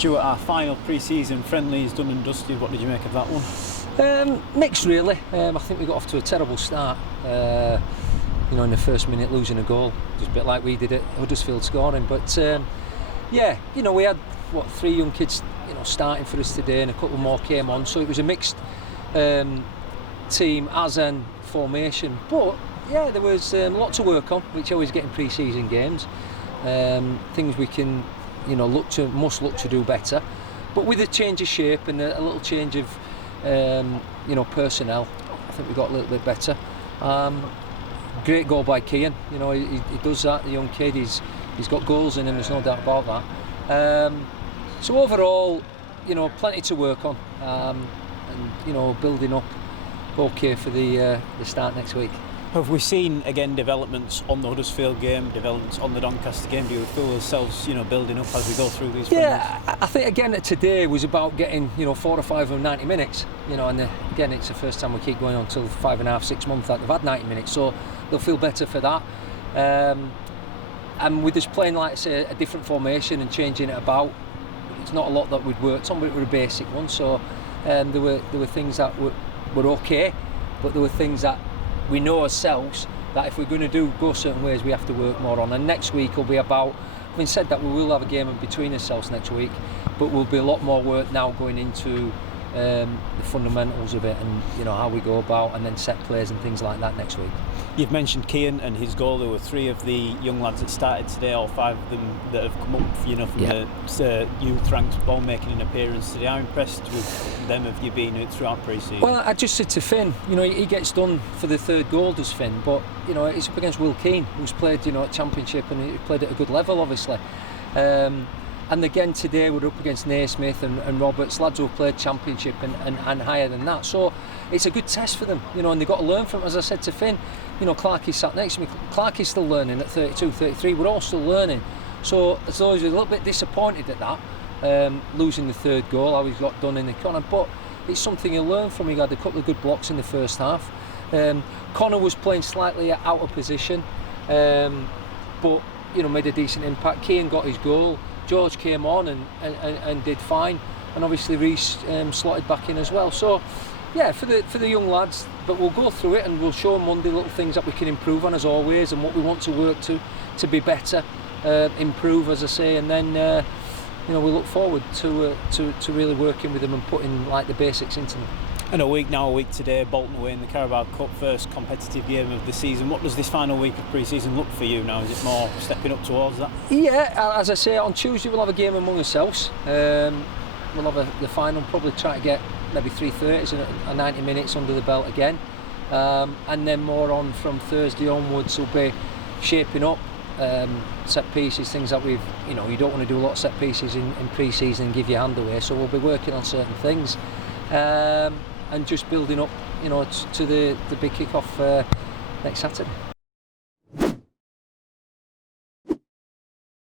Stuart, our final pre-season friendly is done and dusted. What did you make of that one? Mixed really. I think we got off to a terrible start. In the first minute losing a goal, just a bit like we did at Huddersfield scoring. But we had 3 young kids, starting for us today, and a couple more came on. So it was a mixed team as and formation. But yeah, there was a lot to work on, which you always get in pre-season games. Things we can, must look to do better. But with a change of shape and a little change of, personnel, I think we got a little bit better. Great goal by Kian. He does that. The young kid, he's got goals in him. There's no doubt about that. So overall, plenty to work on, and building up okay for the start next week. Have we seen again developments on the Huddersfield game, developments on the Doncaster game? Do you feel ourselves, building up as we go through these? Yeah, I think again today was about getting 4 or 5 of 90 minutes. And again, it's the first time we keep going on until 5.5, 6 months that they've had 90 minutes, so they'll feel better for that. And with us playing, like I say, a different formation and changing it about, it's not a lot that we'd worked on, but it were a basic one. So there were things that were okay, but there were things that we know ourselves that if we're going to go certain ways, we have to work more on. And next week will be about, having said that, we will have a game in between ourselves next week, but will be a lot more work now going into the fundamentals of it, and how we go about, and then set plays and things like that next week. You've mentioned Kian and his goal. There were 3 of the young lads that started today, all 5 of them that have come up, from the youth ranks, all making an appearance today. How impressed with them have you been throughout pre-season? Well, I just said to Finn, he gets done for the 3rd goal, does Finn, but it's up against Will Keane, who's played, at Championship, and he played at a good level, obviously. And again today we're up against Naismith and Roberts, lads who have played Championship and higher than that. So it's a good test for them, and they've got to learn from it. As I said to Finn, Clarkie's sat next to me. Clarkie's still learning at 32, 33. We're all still learning. So as always, we're a little bit disappointed at that, losing the 3rd goal, how he's got done in the corner. But it's something you learn from. He had a couple of good blocks in the first half. Connor was playing slightly out of position, but made a decent impact. Keane got his goal. George came on and did fine, and obviously Reece slotted back in as well. So yeah, for the young lads, but we'll go through it and we'll show them Monday little things that we can improve on as always, and what we want to work to be better, improve, as I say, and then we look forward to really working with them and putting the basics into them. And a week today, Bolton away in the Carabao Cup, first competitive game of the season. What does this final week of pre-season look for you now? Is it more stepping up towards that? Yeah, as I say, on Tuesday we'll have a game among ourselves. We'll have the final, probably try to get maybe 3/30 and 90 minutes under the belt again. And then more on from Thursday onwards will be shaping up, set pieces, things that we've, you don't want to do a lot of set pieces in pre-season and give your hand away. So we'll be working on certain things. And just building up, to the big kick-off next Saturday.